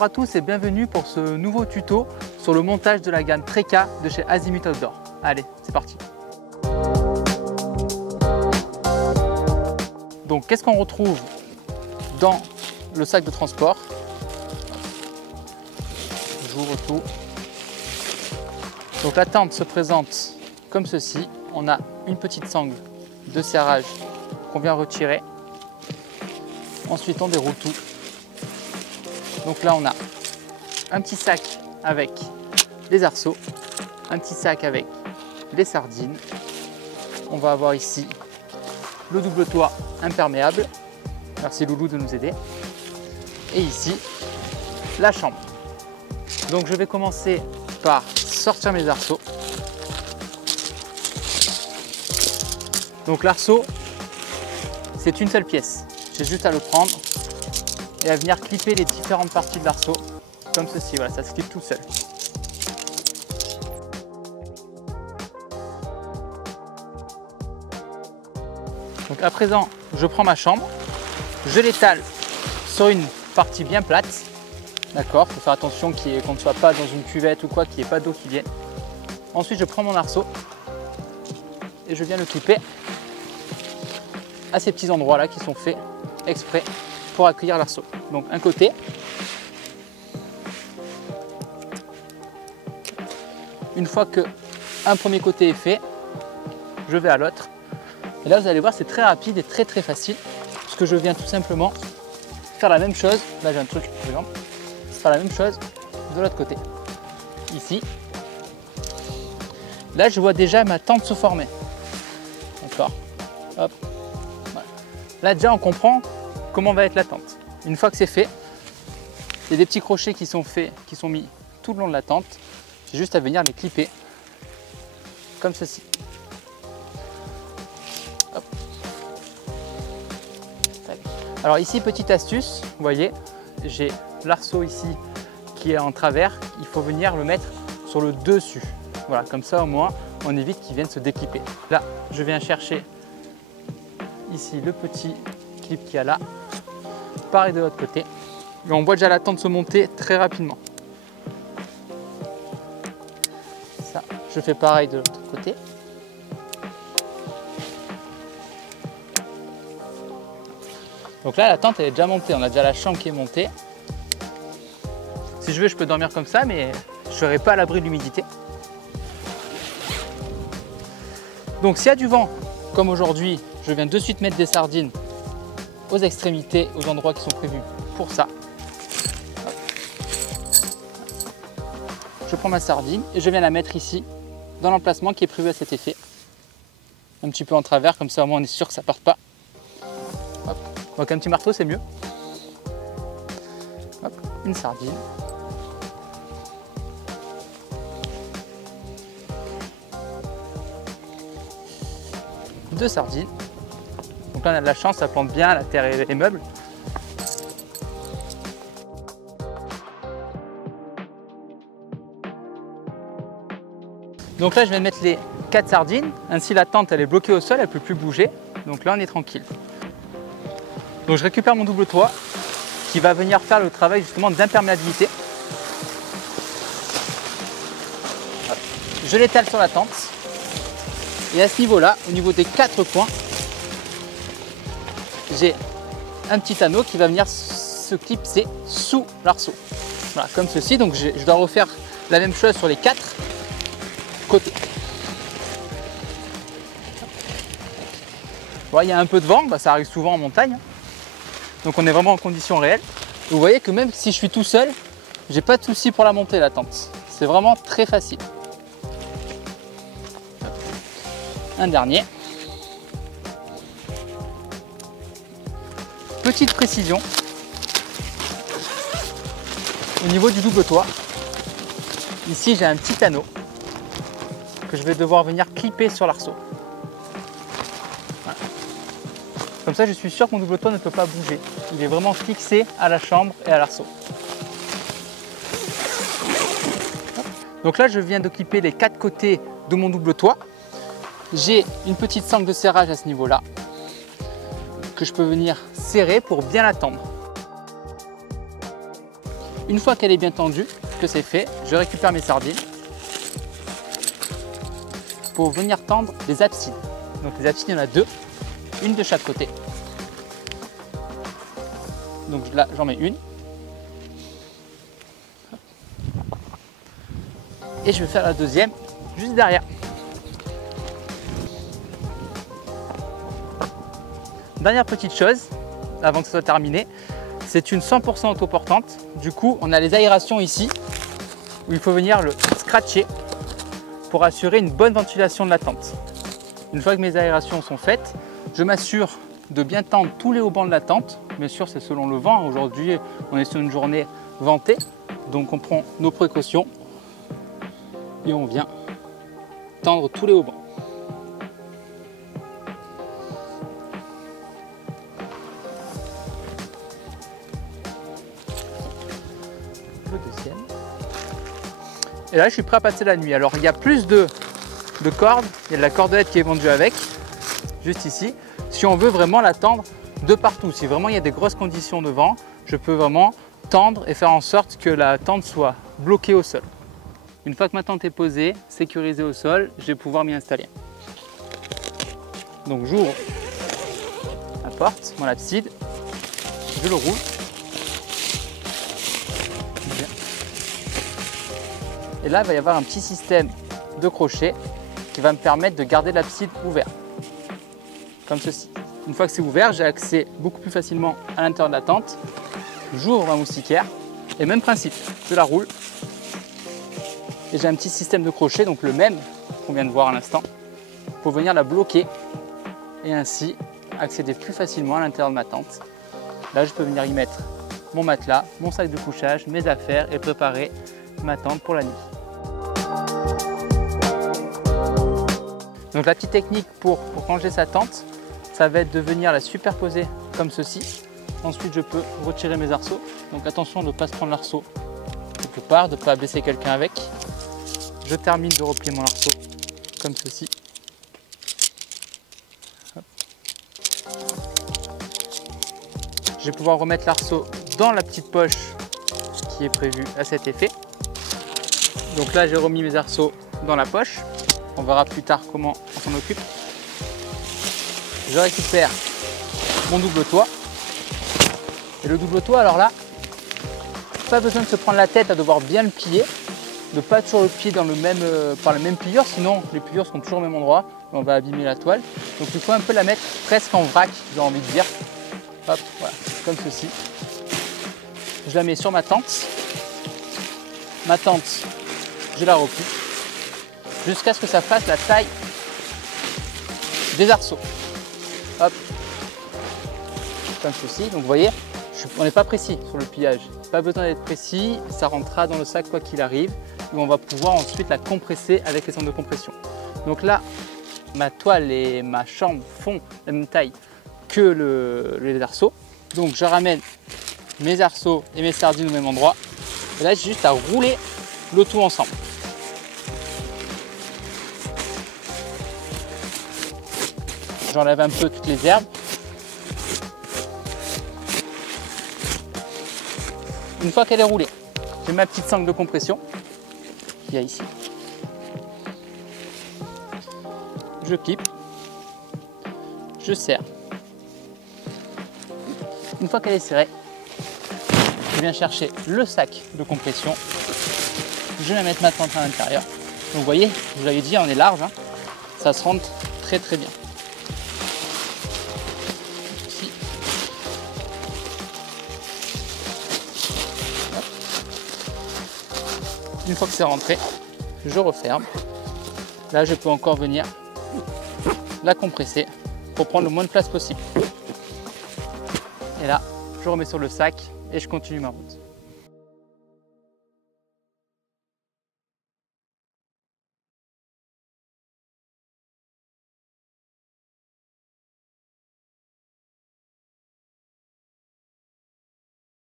Bonjour à tous et bienvenue pour ce nouveau tuto sur le montage de la gamme Treka de chez Azimut Outdoor. Allez, c'est parti. Donc qu'est-ce qu'on retrouve dans le sac de transport? J'ouvre tout. Donc la tente se présente comme ceci. On a une petite sangle de serrage qu'on vient retirer. Ensuite on déroule tout. Donc là on a un petit sac avec les arceaux, un petit sac avec les sardines. On va avoir ici le double toit imperméable. Merci Loulou de nous aider. Et ici la chambre. Donc je vais commencer par sortir mes arceaux. Donc l'arceau, c'est une seule pièce. J'ai juste à le prendre et à venir clipper les différentes parties de l'arceau comme ceci. Voilà, ça se clip tout seul. Donc à présent, je prends ma chambre, je l'étale sur une partie bien plate. D'accord, il faut faire attention qu'on ne soit pas dans une cuvette ou quoi, qu'il n'y ait pas d'eau qui vienne. Ensuite, je prends mon arceau et je viens le clipper à ces petits endroits là qui sont faits exprès pour accueillir l'arceau. Donc un côté, une fois que un premier côté est fait, je vais à l'autre. Et là vous allez voir, c'est très rapide et très facile, parce que je viens tout simplement faire la même chose. Là j'ai un truc par exemple, faire la même chose de l'autre côté. Ici, là je vois déjà ma tente se former. D'accord. Hop. Voilà. Là déjà on comprend comment va être la tente. Une fois que c'est fait, il y a des petits crochets qui sont faits, qui sont mis tout le long de la tente. J'ai juste à venir les clipper comme ceci. Hop. Alors ici, petite astuce, vous voyez, j'ai l'arceau ici qui est en travers. Il faut venir le mettre sur le dessus. Voilà, comme ça au moins on évite qu'il vienne se déclipper. Là, je viens chercher ici le petit clip qu'il y a là. Pareil de l'autre côté. Et on voit déjà la tente se monter très rapidement. Ça, je fais pareil de l'autre côté. Donc là, la tente elle est déjà montée. On a déjà la chambre qui est montée. Si je veux, je peux dormir comme ça, mais je ne serai pas à l'abri de l'humidité. Donc s'il y a du vent, comme aujourd'hui, je viens de suite mettre des sardines aux extrémités, aux endroits qui sont prévus pour ça. Je prends ma sardine et je viens la mettre ici, dans l'emplacement qui est prévu à cet effet. Un petit peu en travers, comme ça au moins on est sûr que ça ne parte pas. Hop. Donc un petit marteau c'est mieux. Hop. Une sardine. Deux sardines. Donc là on a de la chance, ça plante bien la terre et les meubles. Donc là je vais mettre les 4 sardines, ainsi la tente elle est bloquée au sol, elle ne peut plus bouger. Donc là on est tranquille. Donc je récupère mon double toit qui va venir faire le travail justement d'imperméabilité. Je l'étale sur la tente. Et à ce niveau-là, au niveau des 4 coins, j'ai un petit anneau qui va venir se clipser sous l'arceau. Voilà, comme ceci. Donc je dois refaire la même chose sur les 4 côtés. Voilà, il y a un peu de vent, ça arrive souvent en montagne. Donc on est vraiment en conditions réelles. Vous voyez que même si je suis tout seul, j'ai pas de souci pour la montée la tente. C'est vraiment très facile. Un dernier. Petite précision au niveau du double toit. Ici j'ai un petit anneau que je vais devoir venir clipper sur l'arceau. Voilà. Comme ça je suis sûr que mon double toit ne peut pas bouger. Il est vraiment fixé à la chambre et à l'arceau. Donc là je viens de clipper les 4 côtés de mon double toit. J'ai une petite sangle de serrage à ce niveau-là que je peux venir serrer pour bien la tendre. Une fois qu'elle est bien tendue, que c'est fait, je récupère mes sardines pour venir tendre les absides. Donc les absides, il y en a deux, une de chaque côté. Donc là, j'en mets une. Et je vais faire la deuxième juste derrière. Dernière petite chose, avant que ce soit terminé, c'est une 100% autoportante. Du coup, on a les aérations ici, où il faut venir le scratcher pour assurer une bonne ventilation de la tente. Une fois que mes aérations sont faites, je m'assure de bien tendre tous les haubans de la tente. Bien sûr, c'est selon le vent. Aujourd'hui, on est sur une journée ventée, donc on prend nos précautions et on vient tendre tous les haubans. Le deuxième. Et là, je suis prêt à passer la nuit. Alors, il y a plus de cordes. Il y a de la cordelette qui est vendue avec, juste ici. Si on veut vraiment la tendre de partout, si vraiment il y a des grosses conditions de vent, je peux vraiment tendre et faire en sorte que la tente soit bloquée au sol. Une fois que ma tente est posée, sécurisée au sol, je vais pouvoir m'y installer. Donc j'ouvre la porte, mon abside, je le roule. Et là, il va y avoir un petit système de crochet qui va me permettre de garder l'abside ouvert, comme ceci. Une fois que c'est ouvert, j'ai accès beaucoup plus facilement à l'intérieur de la tente. J'ouvre ma moustiquaire et même principe, je la roule. Et j'ai un petit système de crochet, donc le même qu'on vient de voir à l'instant, pour venir la bloquer et ainsi accéder plus facilement à l'intérieur de ma tente. Là, je peux venir y mettre mon matelas, mon sac de couchage, mes affaires et préparer ma tente pour la nuit. Donc la petite technique pour ranger sa tente, ça va être de venir la superposer comme ceci. Ensuite, je peux retirer mes arceaux. Donc attention de ne pas se prendre l'arceau quelque part, de ne pas blesser quelqu'un avec. Je termine de replier mon arceau comme ceci. Hop. Je vais pouvoir remettre l'arceau dans la petite poche qui est prévue à cet effet. Donc là, j'ai remis mes arceaux dans la poche. On verra plus tard comment on s'en occupe. Je récupère mon double toit. Et le double toit, alors là, pas besoin de se prendre la tête à devoir bien le plier. Ne pas toujours le plier dans par le même plieur, sinon les pliures seront toujours au même endroit et on va abîmer la toile. Donc il faut un peu la mettre presque en vrac, j'ai envie de dire. Hop, voilà, comme ceci. Je la mets sur ma tente. Ma tente, je la replie jusqu'à ce que ça fasse la taille des arceaux. Hop, comme ceci. Donc vous voyez, on n'est pas précis sur le pliage. Pas besoin d'être précis, ça rentrera dans le sac quoi qu'il arrive. Et on va pouvoir ensuite la compresser avec les centres de compression. Donc là, ma toile et ma chambre font la même taille que les arceaux. Donc je ramène mes arceaux et mes sardines au même endroit. Et là, j'ai juste à rouler le tout ensemble. J'enlève un peu toutes les herbes. Une fois qu'elle est roulée, j'ai ma petite sangle de compression qu'il y a ici. Je clip, je serre. Une fois qu'elle est serrée, je viens chercher le sac de compression. Je vais mettre ma tente à l'intérieur. Donc vous voyez, je vous l'avais dit, on est large, hein. Ça se rentre très très bien. Ici. Une fois que c'est rentré, je referme. Là, je peux encore venir la compresser pour prendre le moins de place possible. Et là, je remets sur le sac et je continue ma route.